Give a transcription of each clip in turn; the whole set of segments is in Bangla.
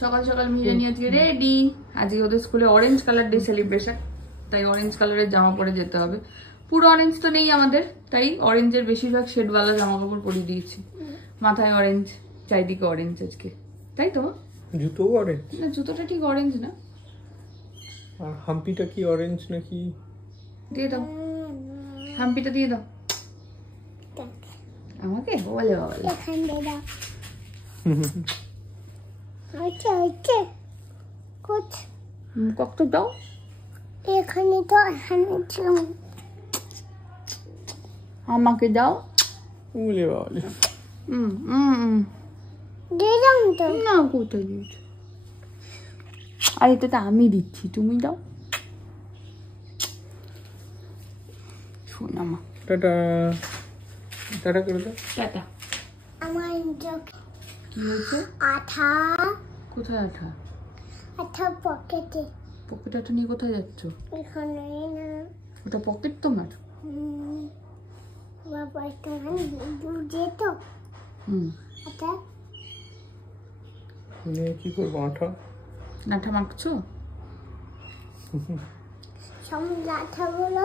সকাল সকাল মিরানি আজকে রেডি। আজকে ওদের স্কুলে অরেঞ্জ কালার ডে সেলিব্রেশন, তাই অরেঞ্জ কালারের জামা পরে যেতে হবে। পুরো অরেঞ্জ তো নেই আমাদের, তাই অরেঞ্জের বেশিরভাগ শেডওয়ালা জামা কাপড় পরিয়ে দিয়েছি। মাথায় অরেঞ্জ, চারিদিকে অরেঞ্জ আজকে, তাই তো? জুতো অরেঞ্জ না, জুতোটা ঠিক অরেঞ্জ না। আর হাম্পিটা কি অরেঞ্জ নাকি? দিয়ে দাও, হাম্পিটা দিয়ে দাও আমাকে। বলে বাবা কত দাও এখানে তো আমাকে দাও। বলে বাবা না, কোথায় দিয়েছো? আর এটা তো আমি দিচ্ছি, তুমি দাও। শোনা মা, টাটা টাটা করে দাও। টাটা। আমার কি হয়েছে? আঠা। কোথায় আঠা? আঠা পকেটে। পকেট আঠা নিয়ে কোথায় যাচ্ছ? এখানে না। ওটা পকেট তোমার? বাবা এটা বুঝে তো। আঠা কি করবো? আঠা আঠা মাখছো? সমস্ত আঠাগুলো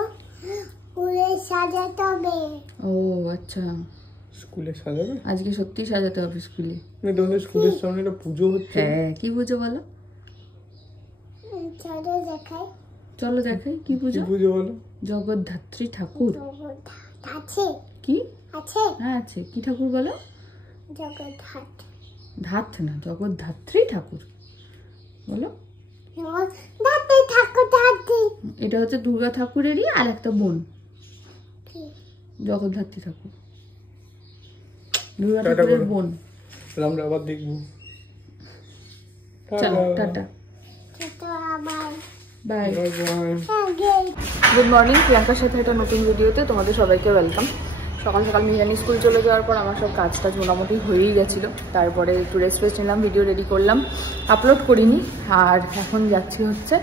স্কুলে সাজাতে হবে। ও আচ্ছা, স্কুলে সাজাবে? আজকে সত্যি সাজাতে হবে স্কুলে। তোমাদের স্কুলের সামনে একটা পুজো হচ্ছে। হ্যাঁ, কি পুজো বলো? চলো দেখাই। চলো দেখাই। কি পুজো? পুজো বলো? জগদ্ধাত্রী ঠাকুর। আছে কি আছে? হ্যাঁ আছে। কি ঠাকুর বলো? জগদ্ধাত। ধাত না, জগদ্ধাত্রী ঠাকুর বলো। দাঁতে ঠাকুর দাঁতে। এটা হচ্ছে দুর্গা ঠাকুরেরই আর একটা বোন, জগদ্ধাত্রী ঠাকুর, দুর্গা ঠাকুরের বোন। আমরা আবার দেখবো। চলো tata, bye. Bye. Good morning, প্রিয়াঙ্কার সাথে একটা নতুন ভিডিওতে তোমাদের সবাইকে ওয়েলকাম। সকাল সকাল মিরানি স্কুল চলে যাওয়ার পর আমার সব কাজ টাজ মোটামুটি হয়েই গেছিলো। তারপরে একটু রেস্ট নিলাম, ভিডিও রেডি করলাম, আপলোড করিনি। আর এখন যাচ্ছি হচ্ছে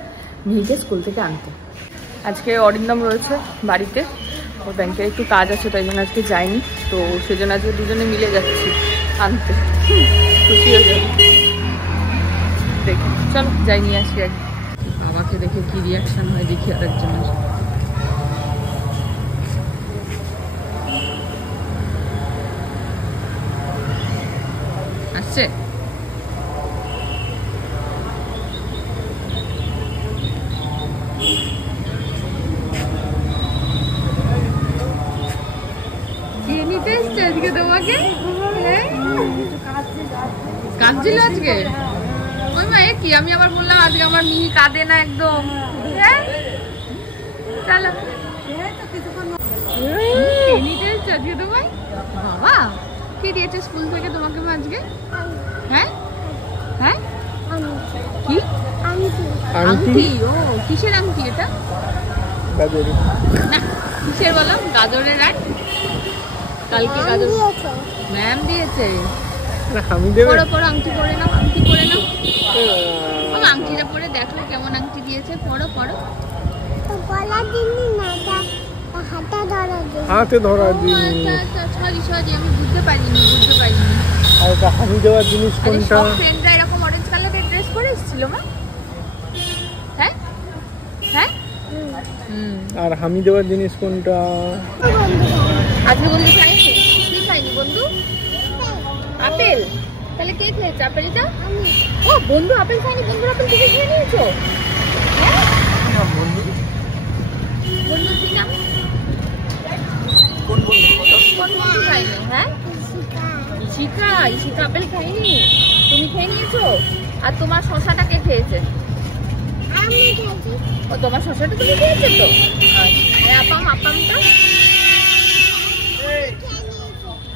মিহিকে স্কুল থেকে আনতে। আজকে অরিন্দম রয়েছে বাড়িতে, ওর ব্যাংকের একটু কাজ আছে, তাই জন্য আজকে যাইনি। তো সেজন্য আজকে দুজনে মিলে যাচ্ছি আনতে। খুশি হয়ে যাবে দেখে। চলো যাই, নিয়ে আসি আগে। বাবাকে দেখে কি রিয়াকশন হয় দেখি আরেকজনের। আসছে? কে নিতে এসছে আজকে তোমাকে? কাঁদছিল আজকে? ওই মা, কি আমি আবার বললাম আজকে আমার মিহি কাঁদে না একদম। চলো নিতে এসছে আজকে তোমায়। বাবা কি দিয়েছে স্কুল থেকে তোমাকে মা আজকে? হ্যাঁ হ্যাঁ, কি আংটি? ও কিসের আংটি এটা? না কিসের বলো? গাজরের। আর কালকে গাজর ম্যাম দিয়েছে। পরো পরো, আংটি পরে নাও, আংটি পরে নাও। আংটিটা পরে দেখো কেমন আংটি দিয়েছে। পরো পরো। হাতে ধরা সরি সরি, আমি বুঝতে পারিনি। আর এটা হামি দেওয়ার জিনিস কোনটা? সব ফ্রেন্ডরা এরকম অরেঞ্জ কালারের ড্রেস পরে এসেছিল মা। হ্যাঁ হ্যাঁ। আর হামি দেওয়ার জিনিস কোনটা? আজকে বন্ধু খাইনি? কি খাইনি বন্ধু? আপেল। তাহলে কে খেয়েছে আপেলটা? ও বন্ধু আপেল খাইনি। বন্ধুর আপেল থেকে খেয়ে নিয়েছো? বন্ধু কি নাম? কোন বন্ধু খাইনি? হ্যাঁ ইশিকা। ইশিকা আপেল খাইনি, তুমি খেয়ে নিয়েছো। আর তোমার শশাটা কে খেয়েছে? ও তোমার শশাটা তুমি খেয়েছো তো।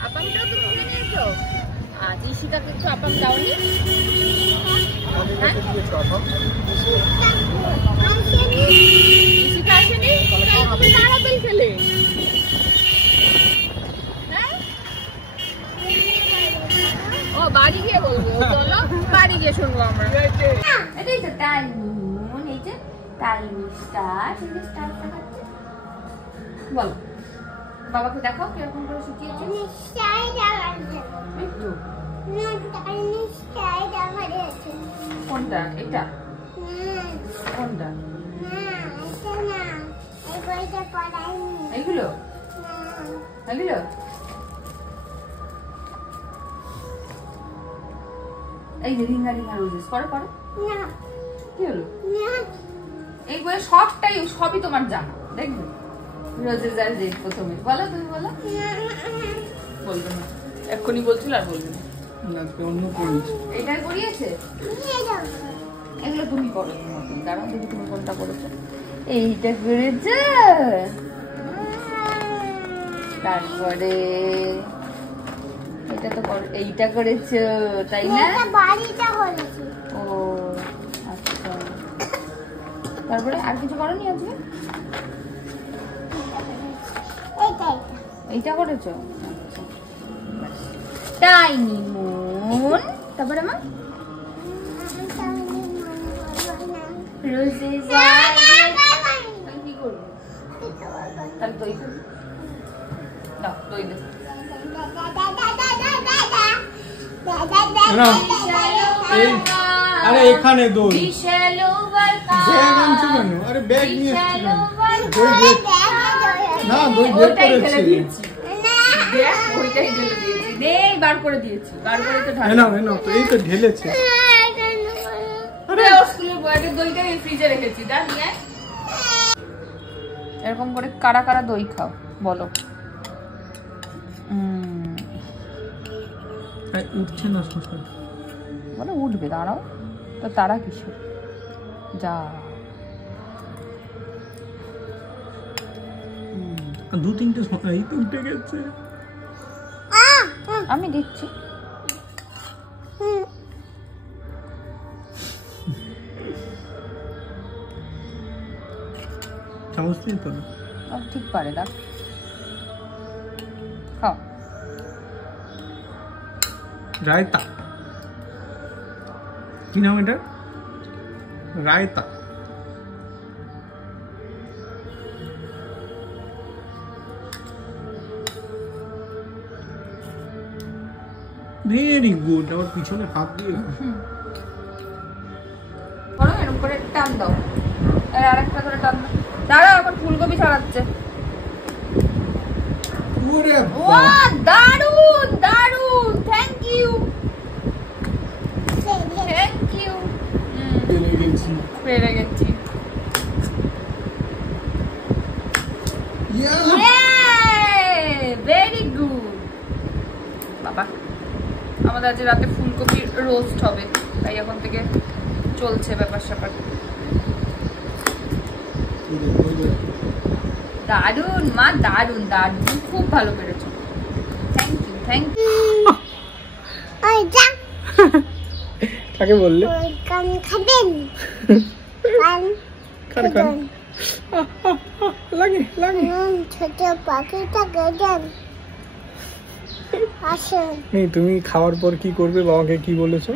আপামটা তুমি খেয়ে নিয়েছো। আর ইশিকাকে একটু আপাম দাওনি? ইশিকা আসেনি? তুমি কার আপেল খেলে? ও বাড়ি গিয়ে বলবো। চলো বাড়ি গিয়ে শুনবো আমরা। এটাই তো তালমুন, এই যে তালমির স্টার। বলো বাবাকে দেখাও কিরকম করে শুকিয়েছে। কোনটা? এটা কোনটা? এগুলো এগুলো এই যে রিঙ্গা রিঙ্গা রোজেস করো করো। কি হলো? এই বলে সবই তোমার জানা, দেখবে রোজেস আর জেড প্রথমে বলো, তুমি বলো। বলবে না, এক্ষুনি বলছিল আর বলবে না। অন্য করেছে, এটাই করিয়েছে। এগুলো তুমি করো, দাঁড়াও দেখি তুমি কোনটা করেছো। এইটা করেছে, তারপরে এটা তো এইটা করেছো তাই না? ও আচ্ছা, তারপরে আর কিছু করোনি আজকে? এইটা করেছো, টাইনি মুন। তারপরে মা রোজেস কি করবো? তাহলে দই খাবি, দাও দই দে। আরে এখানে দই ব্যাগ আনছো কেন? আরে ব্যাগ নিয়ে এসছি কেন? না দই বের করেছি, ওইটাই ঢেলে দিয়েছি, নেই বার করে দিয়েছি, বার করে তো ঢাল না না তো এই তো ঢেলেছে। আরে স্কুলের বয়ের দইটা এই ফ্রিজে রেখেছি, দা নিয়ে এরকম করে কারা কারা দই খাও বলো? উঠছে না শশা, বলো উঠবে, দাঁড়াও তো, তারা কিসের? যা দু তিনটে এই তো উঠে গেছে। আমি দিচ্ছি। চামচ দিয়ে তো ঠিক পারে, দেখ খাও। রায়তা, কি নাম এটা? রায়তা। Very good. আবার পিছনে হাত দিয়ে করো, এরকম করে টান দাও, আরেকটা করে টান দাও। দাঁড়াও, এখন ফুলকপি ছাড়াচ্ছে। দারুন দারুন, থ্যাংক ইউ থ্যাংক ইউ। পেরে গেছি। ভেরি গুড বাবা। আমাদের আজ রাতে ফুলকপির রোস্ট হবে, তাই এখন থেকে চলছে ব্যাপার স্যাপার। দারুন মা, দারুন দারুন, খুব ভালো পেরেছো, থ্যাংক ইউ থ্যাংক ইউ। কাকে বললে? কান খাবেন? কান কান লাগে লাগে। ছোট পাখিটা গেলেন আসেন। এই তুমি খাওয়ার পর কি করবে? বাবাকে কি বলেছো?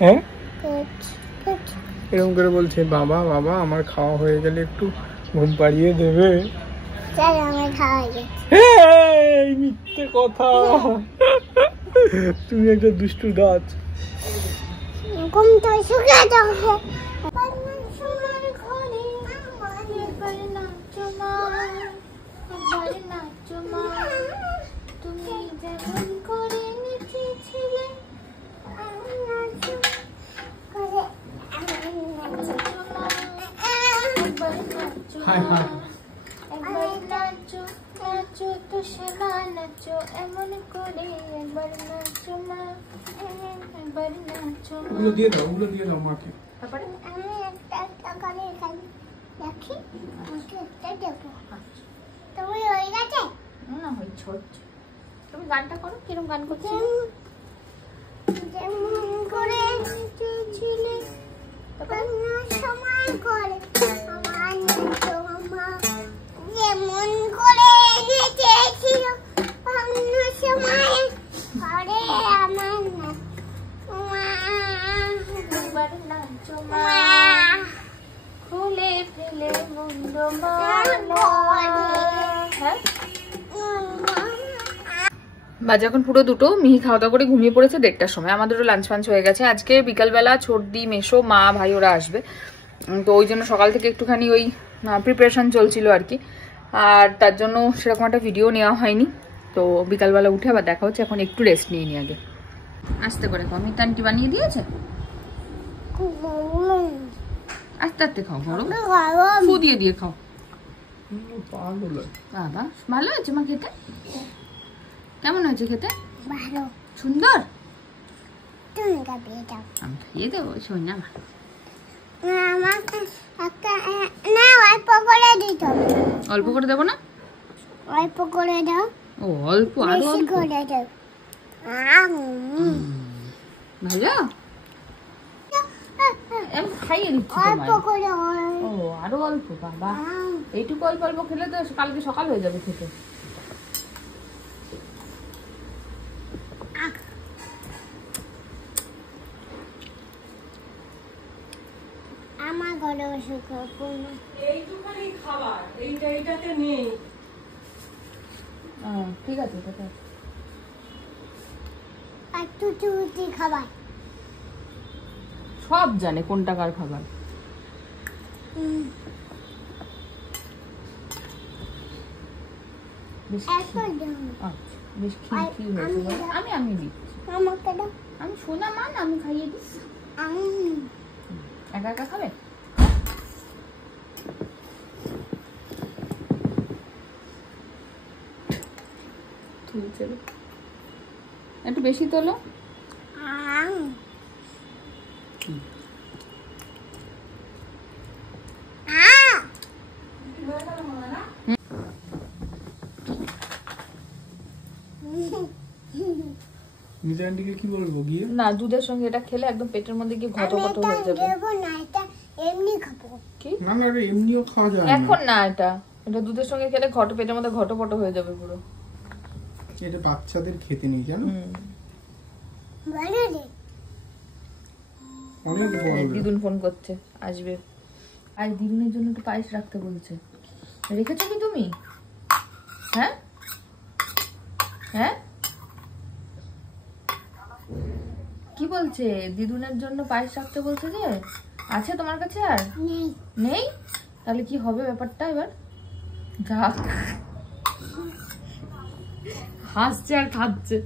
হ্যাঁ এরকম করে বলছে, বাবা বাবা আমার খাওয়া হয়ে গেলে একটু ঘুম পাড়িয়ে দেবে। মিথ্যে কথা, তুমি একটা দুষ্টু গাছ। ঘুমটা শুকিয়ে যাও। তুমি যেমন করে নেচেছিলে হাই হাই একবার নাচো নাচো তো সোনা নাচো এমন করে, একবার নাচো মা, একবার নাচো। ওগুলো দিয়ে দাও, ওগুলো দিয়ে দাও মাকে। তারপরে আমি একটা একটা করে এখানে রাখি, আমাকে একটা দেবো। তুমি হয়ে গেছে? না হচ্ছে হচ্ছে। তুমি গানটা করো, কিরকম গান করছো? যেমন করে নেচেছিলে অন্য সময় করে আমার নাচো মা, যেমন করে নেচেছিল অন্য সময় করে আমার নাচো মা, একবার নাচো মা, খুলে ফেলে মুন্ড মালা। হ্যাঁ বাজে এখন পুরো 2টো। মিহি খাওয়া দাওয়া করে ঘুমিয়ে পড়েছে 1:30টার সময়। আমাদেরও লাঞ্চ ফাঞ্চ হয়ে গেছে। আজকে বিকালবেলা ছোটদি, মেশো, মা, ভাই ওরা আসবে, তো ওই জন্য সকাল থেকে একটুখানি ওই প্রিপারেশন চলছিল আর কি, আর তার জন্য সেরকম একটা ভিডিও নেওয়া হয়নি। তো বিকালবেলা উঠে আবার দেখা হচ্ছে। এখন একটু রেস্ট নিয়ে নি আগে। আস্তে করে খাও, মিতা আন্টি বানিয়ে দিয়েছে, আস্তে আস্তে খাও, গরম ফু দিয়ে দিয়ে খাও। বাবা ভালো হয়েছে মা খেতে? কেমন হয়েছে খেতে? ভালো, সুন্দর। তুমি খাইয়ে দাও। আমি খাইয়ে দেবো সোনা। আমাকে একটা না অল্প করে দিতে হবে। অল্প করে দেবো না? অল্প করে দাও। ও অল্প, আরো বেশি অল্প করে দাও। ভালো আমি খাইয়ে দিচ্ছি অল্প করে ও আরো অল্প। বাবা এইটুকু অল্প অল্প খেলে তো কালকে সকাল হয়ে যাবে খেতে। আমার ঘরে বসে খাবো না। এইটুখানি খাবার, এইটাতে নেই। ঠিক আছে ঠিক আছে। আর টুটি খাবার। সব জানে কোনটা কার খাবার। বেশ খিরখির হয়েছে। আমি দিচ্ছি। আমাকে দাও। আমি সোনা মান, আমি খাইয়ে দিচ্ছি। একা একা খাবে? একটু বেশি তোলো। মিজানটিকে কি বলবো গিয়ে? না, দুধের সঙ্গে এটা খেলে একদম পেটের মধ্যে গিয়ে ঘটঘট হয়ে যাবে। দেবো না, এটা এমনি খাবো। কি? না না, এটা এমনিও খাওয়া যায় না। এখন না, এটা দুধের সঙ্গে খেলে পেটের মধ্যে ঘটপট হয়ে যাবে পুরো। এটা বাচ্চাদের খেতে নেই জানো? ভালো রে। অনেক বড়। দিদুন ফোন করছে, আসবে। আর দিদুনের জন্য একটু পায়েস রাখতে বলছে। রেখেছো কি তুমি? হ্যাঁ হ্যাঁ কি বলছে? দিদুনের জন্য পায়েস রাখতে বলছে যে। আছে তোমার কাছে? আর নেই। নেই? তাহলে কি হবে ব্যাপারটা এবার? যাক, হাসছে আর খাচ্ছে।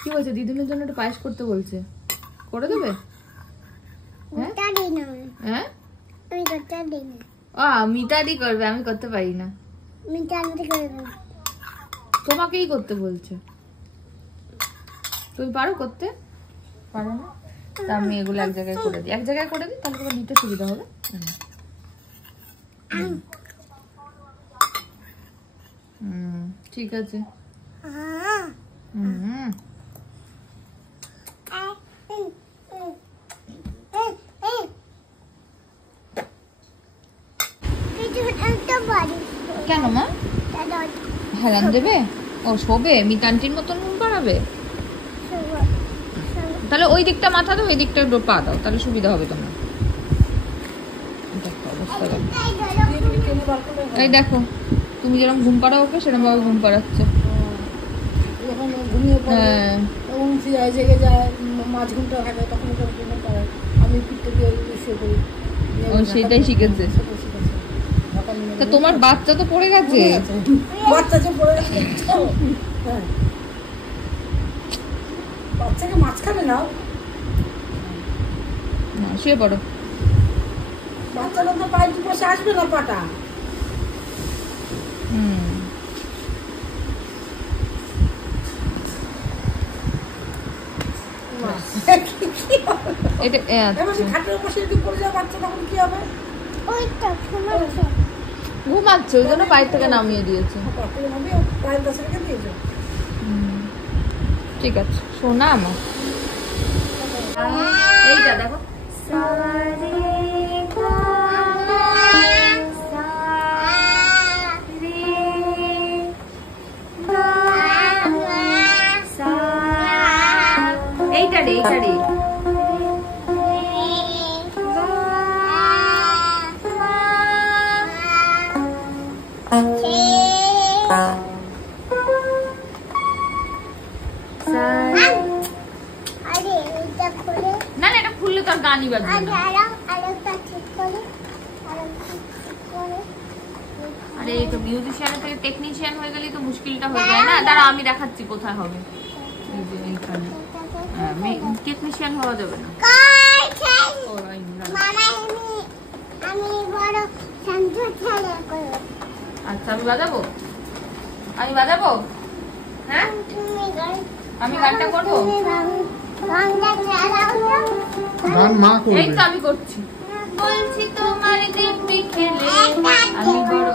কি বলছে? দিদুনের জন্য একটু পায়েস করতে বলছে, করে দেবে? হ্যাঁ হ্যাঁ আমি করতে দিই না। মিতাদি করবে, আমি করতে পারি না। মিতাদি করবে। তোমাকেই করতে বলছে। তুমি পারো করতে? পারো না? তা আমি এগুলো এক জায়গায় করে দিই। এক জায়গায় করে দিই, তাহলে তোমার নিতে সুবিধা হবে। ঠিক আছে। কেন মা? হেলান দেবে? ও শোবে? মিতান্টির মতন ঘুম পাড়াবে? তাহলে ওই দিকটা মাথা দাও, ওই দিকটা পা দাও, তাহলে সুবিধা হবে তোমার। এই দেখো, তুমি যেরকম ঘুম পাড়াও ওকে, সেরকম ভাবে ঘুম পাড়াচ্ছে। হ্যাঁ, জেগে যায়, মাঝ ঘুমটা থাকে, তখন আমি ফিরতে গিয়ে শুয়ে পড়ি। ও সেটাই শিখেছে। তা তোমার বাচ্চা তো পড়ে গেছে। বাচ্চা যে পড়ে গেছে, বাচ্চাকে মাঝখানে নাও, শুয়ে পড়ো। বাচ্চাটা তো পায়ের দুপাশে আসবে না পাটা। ঘুমাচ্ছে, ওই জন্য পায়ের থেকে নামিয়ে দিয়েছে। ঠিক আছে, শোনা আমার। এইটা দেখো, এইটা রে, এইটা রে। তোর গানই বাজবে না। আরেকটা ঠিক করে আরে এই তো মিউজিশিয়ান থেকে টেকনিশিয়ান হয়ে গেলেই তো মুশকিলটা হয়ে যায় না। দাঁড়া আমি দেখাচ্ছি কোথায় হবে। এই যে এইখানে টেকনিশিয়ান হওয়া যাবে না। আমি বড় শান্ত ছেলে করব। আচ্ছা আমি বাজাবো, আমি বাজাবো। হ্যাঁ আমি গানটা করবো। গান মা করবে। এই তো আমি করছি। বলছি তোমার দেখবি খেলে আমি বড়,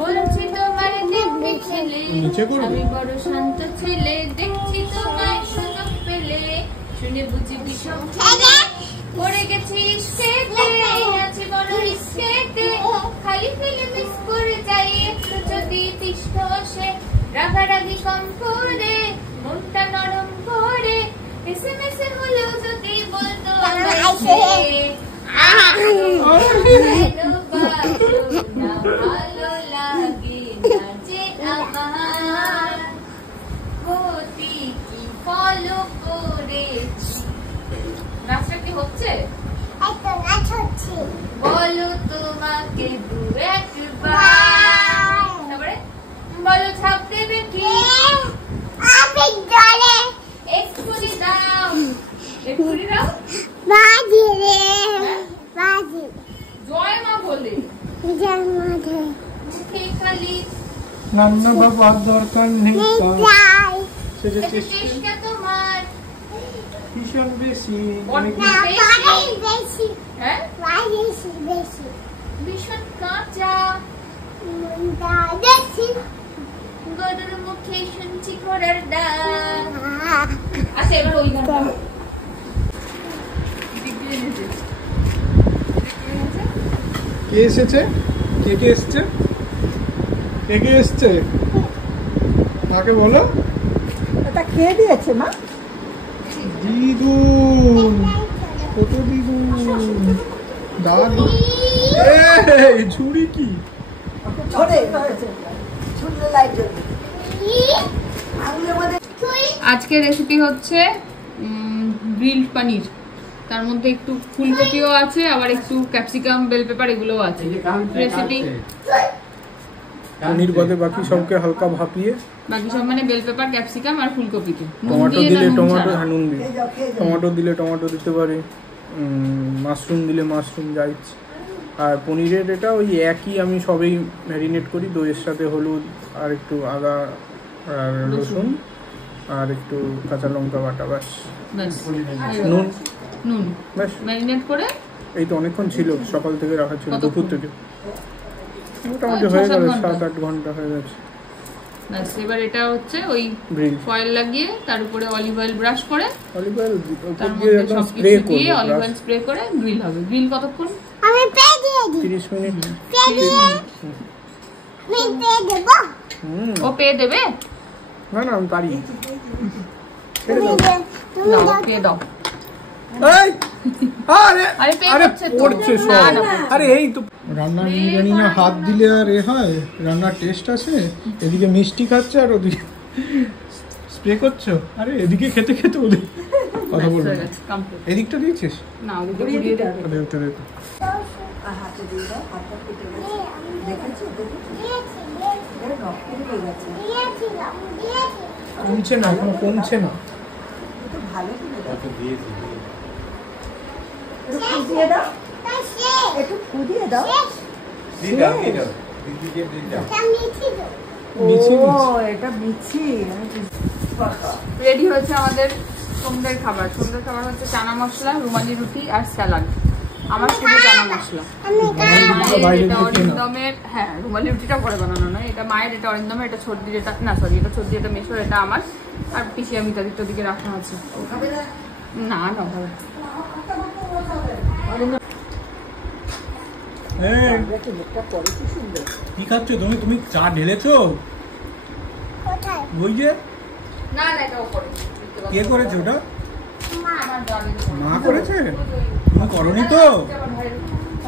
বলছি তোমার দেখবি খেলে আমি বড় শান্ত ছেলে, দেখছি তোমায় সুযোগ পেলে শুনে বুঝি বিষম পড়ে গেছি স্টেটে, আছি বড় স্টেটে, খালি ফেলে মিস করে যাই একটু যদি তিষ্ঠ সে, রাগারাগি কম করে মনটা নরম করে, এসএমএস এ হলেও যদি বলতো ভালো লাগে না যে আমার গতি কি ফলো করেছি। নাচটা কি হচ্ছে? বলো তোমাকে দু একবার, তারপরে বলো ছাপ দেবে কি এক্ষুনি দাও, এক্ষুনি দাও বাজি রে বাজি জয় মা বলে মুখে খালি রান্না বাবার দরকার নেই, সেটা চেষ্টা তোমার ভীষণ বেশি। বেশি হ্যাঁ বেশি ভীষণ কাঁচা বেশি গরুর মুখে শুনছি ঘোড়ার ডাক। আচ্ছা এবার ওই গানটা কে এসেছে? কে কে এসছে? কে কে এসছে মাকে বলো। এটা খেয়ে দিয়েছে মা। দিদুন, কত দিদুন, দাদু। এই ঝুড়ি কি? আজকে রেসিপি হচ্ছে গ্রিলড পনির, তার মধ্যে একটু ফুলকপিও আছে, আবার একটু ক্যাপসিকাম বেল পেপার এগুলোও আছে। রেসিপি পনির বাদে বাকি সবকে হালকা ভাপিয়ে, বাকি সব মানে বেল পেপার ক্যাপসিকাম আর ফুলকপিকে টমেটো দিলে টমেটো, নুন দিয়ে টমেটো দিলে টমেটো দিতে পারে, মাশরুম দিলে মাশরুম, যা ইচ্ছে। আর পনিরের এটা ওই একই, আমি সবেই ম্যারিনেট করি দইয়ের সাথে, হলুদ আর একটু আদা আর রসুন আর একটু কাঁচা লঙ্কা বাটা, ব্যাস। নুন নুন ব্যাস, ম্যারিনেট করে। এই তো অনেকক্ষণ ছিল, সকাল থেকে রাখা ছিল, কতক্ষণ? দুপুর থেকে মোটামুটি হয়ে গেল, 7-8 ঘন্টা হয়ে গেছে। ব্যাস এবার এটা হচ্ছে ওই গ্রিল ফয়েল লাগিয়ে তার উপরে অলিভ অয়েল ব্রাশ করে, অলিভ অয়েল তার দিয়ে মধ্যে একদম স্প্রে সবকিছু দিয়ে করব, অলিভ অয়েল স্প্রে করে গ্রিল হবে। গ্রিল কতক্ষণ? আমি পে দিয়ে দিই 30 মিনিট। আমি পে দেবো ও পেয়ে দেবে? না না আমি পারি। তুমি দাও পেয়ে দাও। এই আরে আরে পে আরে করছে তো। পড়ছে না, সব। না, আরে এই তো রান্না নিয়ে জানি না হাত দিলে আর এ হয়, রান্নার টেস্ট আছে। এদিকে মিষ্টি খাচ্ছে আর ওদিকে স্প্রে করছো। আরে এদিকে খেতে খেতে ওদিকে কথা বলবো। হয়ে গেছে, complete। এদিকটা দিয়েছিস? না ওদিকে ঘুরিয়ে দে। ওটা দেখো। কমছে না, এখনো কমছে না। একটু ফুদিয়ে দাও। এটা মিছি। রেডি হয়েছে আমাদের সন্ধ্যের খাবার। সন্ধ্যের খাবার হচ্ছে চানা মশলা, রুমালি রুটি আর স্যালাড। আমার শুধু চানা মশলা। মায়ের এটা অরিন্দমের, হ্যাঁ রুমালি রুটিটা পরে বানানো নয়, এটা মায়ের, এটা অরিন্দমের, এটা সর্দি, এটা না সরি এটা সর্দি, এটা মেশোর, এটা আমার, আর পিসি আমি তাদের দিকে রাখা আছে। না না কি খাচ্ছ তুমি? তুমি চা ঢেলেছো? কোথায় ওই যে না না এটা উপরে। কে করেছে ওটা? আমার দাদি মা করেছে? তুমি করনি তো?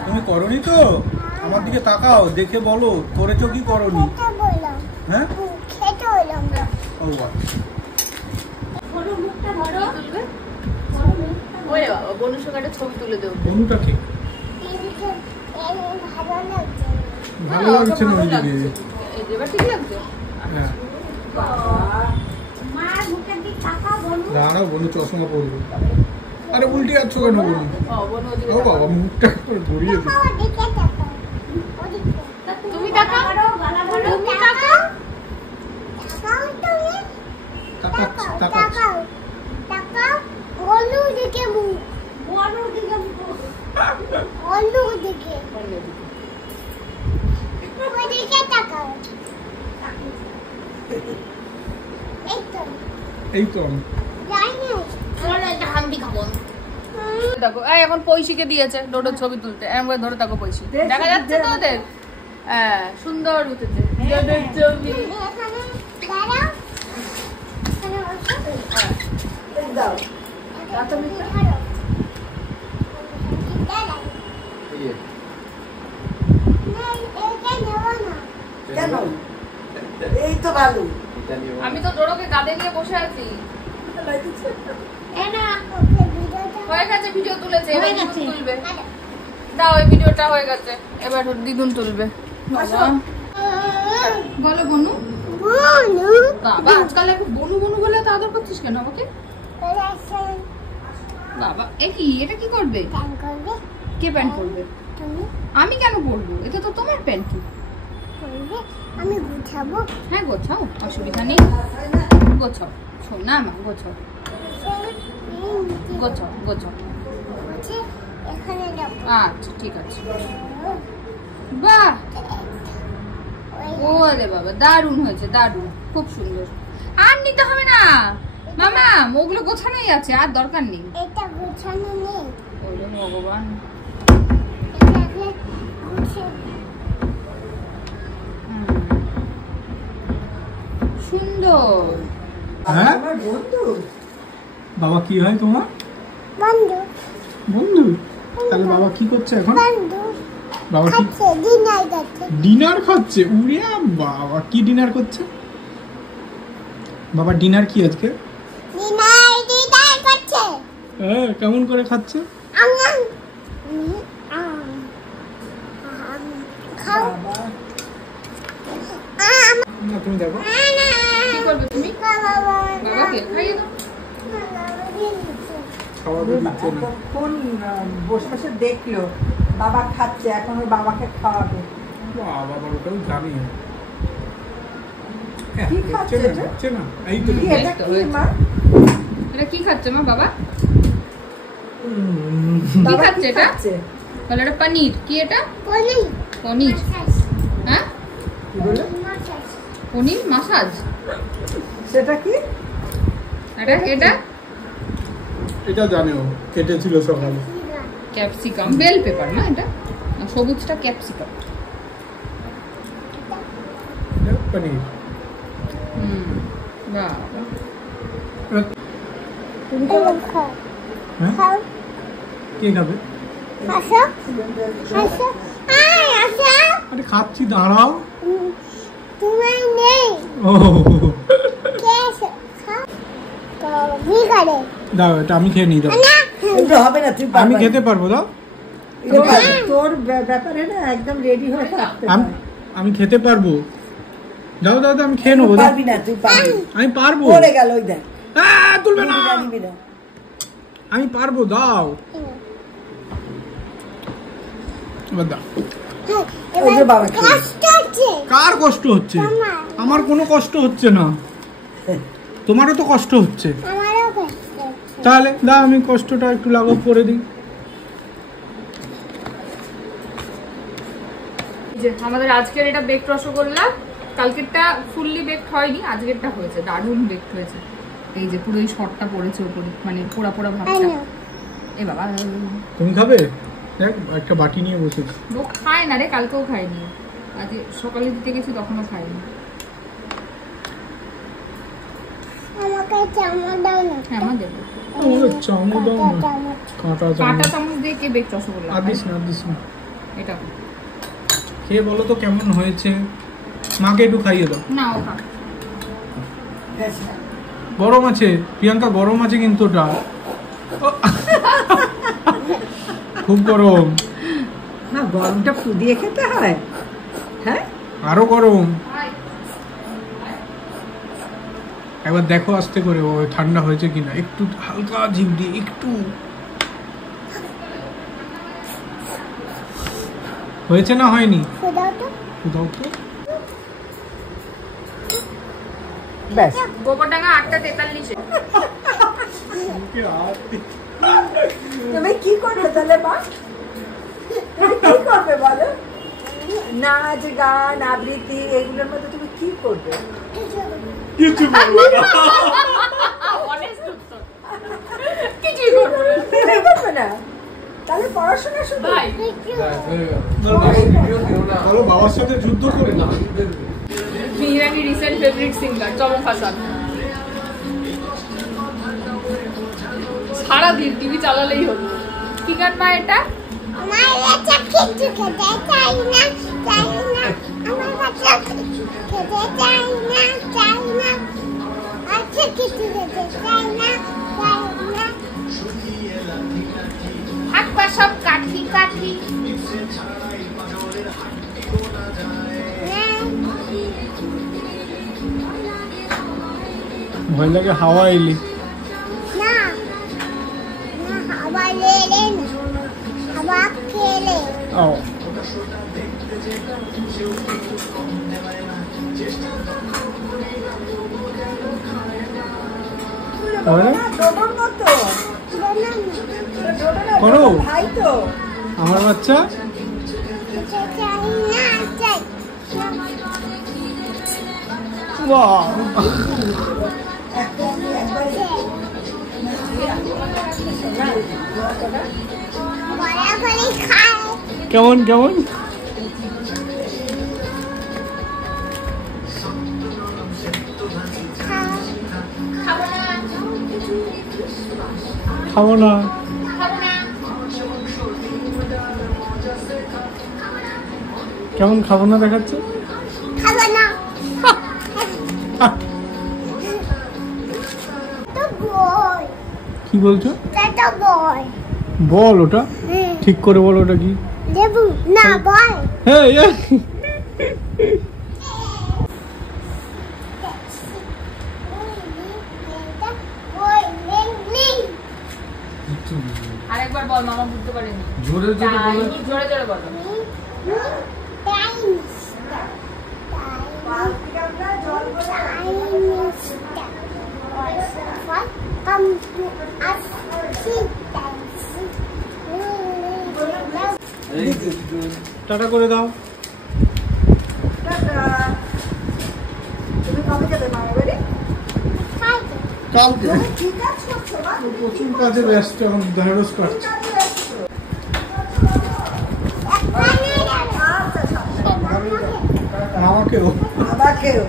তুমি করনি তো? আমার দিকে তাকাও, দেখে বলো করেছো কি করনি। খেতে বললাম হ্যাঁ খেতে বললাম ও বাবা। ধরো মুখটা ধরো। বনুর সঙ্গে একটা ছবি তুলে দেবো। বনুটা কে? ভালো লাগছে না ওইদিকে। এবার ঠিক লাগছে? হ্যাঁ দাঁড়াও, বনু চশমা পরবে। আরে উল্টে যাচ্ছ কেন বনু? ও বাবা, মুখটা করে ঘুরিয়ে দিই। তুমি তাকাও, তুমি তাকাও। তাকাচ্ছি। এই তো দেখো এখন পয়সিকে দিয়েছে ডোডোর ছবি তুলতে, এরকম করে ধরে থাকো পয়সি, দেখা যাচ্ছে তো ওদের? হ্যাঁ সুন্দর উঠেছে ডোডোর ছবি। আমি তো ডোডোকে কাঁধে নিয়ে বসে আছি। হয়ে গেছে, ভিডিও তুলেছে, এবার দিদুন তুলবে। দাও, এই ভিডিওটা হয়ে গেছে, এবার দিদুন তুলবে। বলো বনু। বাবা আজকাল একটু বনু বনু বলে তো আদর করছিস কেন আমাকে? বাবা এটা কি করবে? কে প্যান্ট পরবে? আমি কেন পরবো? এটা তো তোমার প্যান্ট। আমি গুছাবো। হ্যাঁ গোছাও, অসুবিধা নেই, গোছাও। শোনা মা, গোছাও গোছাও গোছাও। আচ্ছা ঠিক আছে। বাহ, ওরে বাবা দারুণ হয়েছে, দারুণ, খুব সুন্দর। আর নিতে হবে না মামা, ওগুলো গোছানোই আছে, আর দরকার নেই। এটা গোছানো নেই। ওরে ভগবান, সুন্দর। হ্যাঁ বাবা কি হয় তোমার? বন্ধু। বন্ধু? তাহলে বাবা কি করছে এখন? বন্ধু বাবা কি খাচ্ছে? ডিনার খাচ্ছে। ডিনার খাচ্ছে? উড়ে বাবা, কি ডিনার করছে বাবা? ডিনার কি আজকে? ডিনার করছে। হ্যাঁ কেমন করে খাচ্ছে? খাও। না তুমি দেখো কি করবে তুমি? বাবাকে খাইয়ে দাও। খাওয়া দিচ্ছে না। এতক্ষণ বসে বসে দেখলো বাবা খাচ্ছে, এখন ওর বাবাকে খাওয়াবে। বাবা ওটাও জানি। কি খাচ্ছে এটা? খাচ্ছে না, এই তো কি এটা কি মা? এটা কি খাচ্ছে মা? বাবা কি বাবা খাচ্ছে কি এটা? খাচ্ছে? বলে এটা পনির। কি এটা? পনির। পনির? হ্যাঁ কি বলে? পনির মাসাজ। সেটা কি? এটা এটা এটা জানে ও, কেটেছিল সকালে। ক্যাপসিকাম, বেল পেপার না এটা? না, সবুজটা ক্যাপসিকাম। পনির। বাবা তুমি খাও। হ্যাঁ খাও। কে খাবে? আসো আসো। আসো। আরে খাচ্ছি, দাঁড়াও। তুমি নেই। ও কে আছে? খাও। তো কি করে? দাও, এটা আমি খেয়ে নিই। দাও, না। এগুলো হবে না, তুই আমি খেতে পারবো। দাও, তোর ব্যাপারে না একদম রেডি হয়ে থাকতে হয়। আমি খেতে পারবো। দাও দাও দাও, আমি খেয়ে নেবো। দাও, পারবি না, তুই পারবি। আমি পারবো। পড়ে গেল ওই দেখ। তুলবে না, জানিবি না। আমি পারবো। দাও এবার দাও। ওই যে বাবা খেয়ে। কষ্ট হচ্ছে। কার কষ্ট হচ্ছে? আমার কোনো কষ্ট হচ্ছে না, তোমারও তো কষ্ট হচ্ছে। আমারও কষ্ট হচ্ছে। তাহলে দাও, আমি কষ্টটা একটু লাঘব করে দিই। যে আমাদের আজকের এটা বেকড রসগোল্লা, কালকেরটা ফুললি বেকড হয়নি, আজকেরটা হয়েছে, দারুণ বেকড হয়েছে। এই যে পুরো এই শর্টটা পড়েছে উপরে, মানে পোড়া পোড়া ভাবটা। এ বাবা, তুমি খাবে? দেখ একটা বাটি নিয়ে বসেছি। ও খায় না রে, কালকেও খায়নি, আজ সকালে দিতে গেছি তখনও খায়নি। আমাকে চামচ দাও না। হ্যাঁ আমার দেবো। চামচ দাও না, কাঁটা কাঁটা চামচ। চামচ দিয়ে কে বেকড রসগোল্লা আর খায়? দিস না, আর দিস না। এটা খেয়ে বলো তো কেমন হয়েছে। মাকে একটু খাইয়ে দাও। না, ও খা। গরম আছে প্রিয়াঙ্কা, গরম আছে কিন্তু ওটা। খুব গরম। না গরমটা ফুদিয়ে খেতে হয়। হ্যাঁ আরো গরম। একবার দেখো আস্তে করে ও ঠান্ডা হয়েছে কিনা, একটু হালকা জিভ দিয়ে একটু হয়েছে না হয়নি? দাও তো। দাও তো। ব্যাস গোবরডাঙ্গা 8:43। তুমি কি করবে তাহলে মা? তুমি কি করবে বলো? নাচ গান আবৃত্তি এগুলোর মধ্যে তুমি কি করবে? কিছু বলবো না। কিছুই করবো না। কিছুই করবে না? তাহলে পড়াশোনা শুধু? ভাই বলো বাবার সাথে যুদ্ধ করে না। মিহিরানি রিসেন্ট ফেভারিট সিঙ্গার চমক হাসান। সারাদিন টিভি চালালেই হলো। কি গান মা এটা? আমার বাচ্চা কিছু খেতে চাই না, চাই না। আমার বাচ্চা খেতে চাই না, চাই না। আচ্ছা কিছু খেতে চাই না, চাই না। হাত পা সব কাঠি কাঠি। ভয় লাগে হাওয়া এলি। না না হাওয়া লেলে না, হাওয়া খেলে। ও ডোডোর মতো। করো। ভাই তো আমার বাচ্চা চাই না, চাই বাহ বড়া করে খায়। কেমন কেমন খাবো না। কেমন খাবো না দেখাচ্ছে? খাবো না। তো বল, কি বলছো? তো বল। বল ওটা ঠিক করে বল, ওটা কি? লেবু না বল। হ্যাঁ আরেকবার বল, মামা বুঝতে পারেনি। জোরে জোরে বলো। জোরে জোরে বলো। Come to us, টাটা করে দাও। তুমি কবে যাবে মামার বাড়ি? কালকে তুমি কি কাজ করছো মা? প্রচুর কাজে ব্যস্ত, এখন ঢেঁড়স কাটছে। আচ্ছা আমাকেও আমাকেও